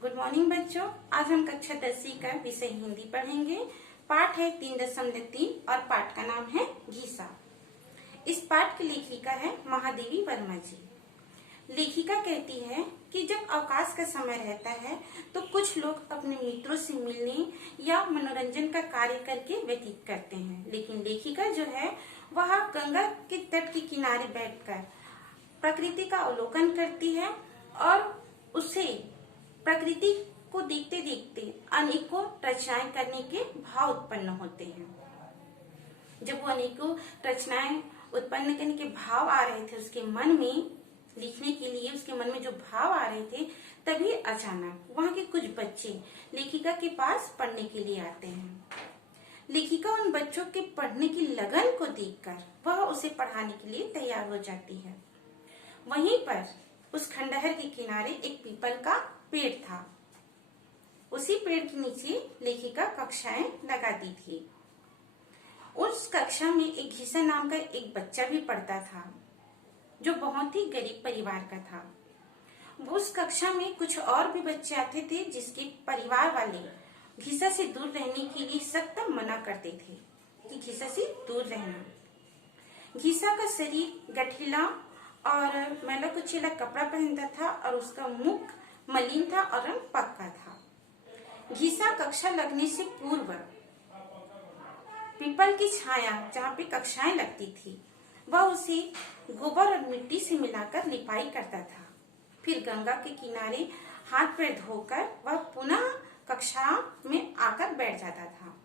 Good morning बच्चों। आज हम कक्षा 10वीं का विषय हिंदी पढ़ेंगे। पाठ है 3.3 और पाठ का नाम है घीसा। इस पाठ की लेखिका है महादेवी वर्मा जी। लेखिका कहती है कि जब अवकाश का समय रहता है तो कुछ लोग अपने मित्रों से मिलने या मनोरंजन का कार्य करके व्यतीत करते हैं, लेकिन लेखिका जो है वह गंगा के तट के किनारे बैठकर प्रकृति का अवलोकन करती है और उसे प्रकृति को देखते देखते अनेकों रचनाएं करने के भाव उत्पन्न होते हैं। जब वो अनेकों रचनाएं उत्पन्न करने के भाव आ रहे थे उसके मन में, लिखने के लिए उसके मन में जो भाव आ रहे थे, तभी अचानक वहां के कुछ बच्चे लेखिका के पास पढ़ने के लिए आते हैं। लेखिका उन बच्चों के पढ़ने की लगन को देखकर वह उसे पढ़ाने के लिए तैयार हो जाती है। वहीं पर उस खंडहर के किनारे एक पीपल का पेड़ था। उसी पेड़ के नीचे लेखिका कक्षाएं लगाती थी। उस कक्षा में एक घीसा नाम का एक बच्चा भी पढ़ता था जो बहुत ही गरीब परिवार का था। वो उस कक्षा में कुछ और भी बच्चे आते थे जिसके परिवार वाले घीसा से दूर रहने के लिए सख्त मना करते थे कि घीसा से दूर रहना। घीसा का शरीर गठीला और मैला कुचैला कपड़ा पहनता था और उसका मुख मलिन था और रंग पक्का था। घीसा कक्षा लगने से पूर्व पीपल की छाया जहाँ पे कक्षाएं लगती थी वह उसे गोबर और मिट्टी से मिलाकर लिपाई करता था। फिर गंगा के किनारे हाथ पैर धोकर वह पुनः कक्षा में आकर बैठ जाता था।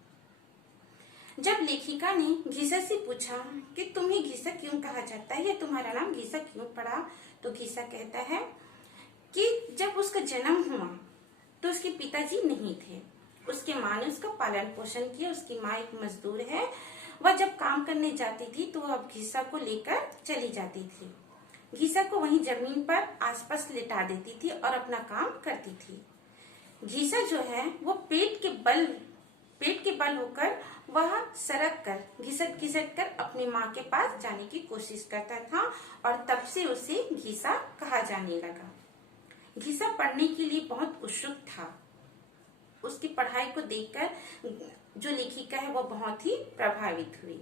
जब लेखिका ने घीसा से पूछा कि तुम्हें घीसा क्यों कहा जाता है या तुम्हारा नाम घीसा क्यों पड़ा, तो घीसा कहता है कि जब उसका जन्म हुआ तो उसके पिताजी नहीं थे। उसके माँ ने उसका पालन पोषण किया। उसकी माँ एक मजदूर है। वह जब काम करने जाती थी तो अब घीसा को लेकर चली जाती थी। घीसा को वहीं जमीन पर आसपास लिटा देती थी और अपना काम करती थी। घीसा जो है वो पेट के बल होकर वह सरक कर घिसट घिसट कर अपनी माँ के पास जाने की कोशिश करता था और तब से उसे घीसा कहा जाने लगा। घीसा पढ़ने के लिए बहुत उत्सुक था। उसकी पढ़ाई को देखकर जो लेखिका है वो बहुत ही प्रभावित हुई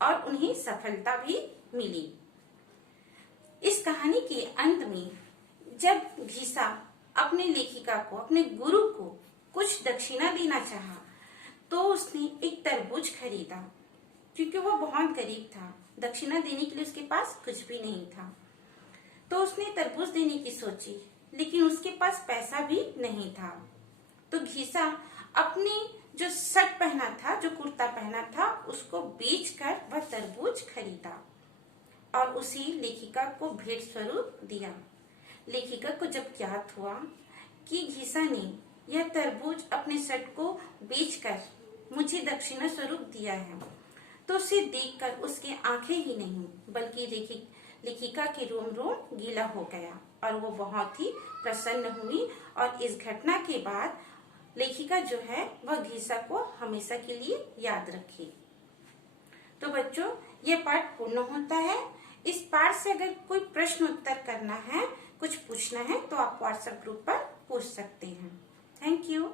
और उन्हें सफलता भी मिली। इस कहानी के अंत में जब घीसा अपने लेखिका को, अपने गुरु को कुछ दक्षिणा देना चाहा तो उसने एक तरबूज खरीदा। क्योंकि वो बहुत गरीब था, दक्षिणा देने के लिए उसके पास कुछ भी नहीं था, तो उसने तरबूज देने की सोची, लेकिन उसके पास पैसा भी नहीं था। तो घीसा अपनी जो शर्ट पहना था, जो कुर्ता पहना था, उसको बेचकर वह तरबूज खरीदा और उसी लेखिका को भेंट स्वरूप दिया। लेखिका को जब ज्ञात हुआ कि घीसा ने यह तरबूज अपने शर्ट को बेचकर मुझे दक्षिणा स्वरूप दिया है, तो उसे देखकर उसकी आंखें ही नहीं बल्कि लेखिका के रोम रोम गीला हो गया और वो बहुत ही प्रसन्न हुई। और इस घटना के बाद लेखिका जो है वह घीसा को हमेशा के लिए याद रखी। तो बच्चों, ये पाठ पूर्ण होता है। इस पाठ से अगर कोई प्रश्न उत्तर करना है, कुछ पूछना है, तो आप व्हाट्सएप ग्रुप पर पूछ सकते हैं। Thank you.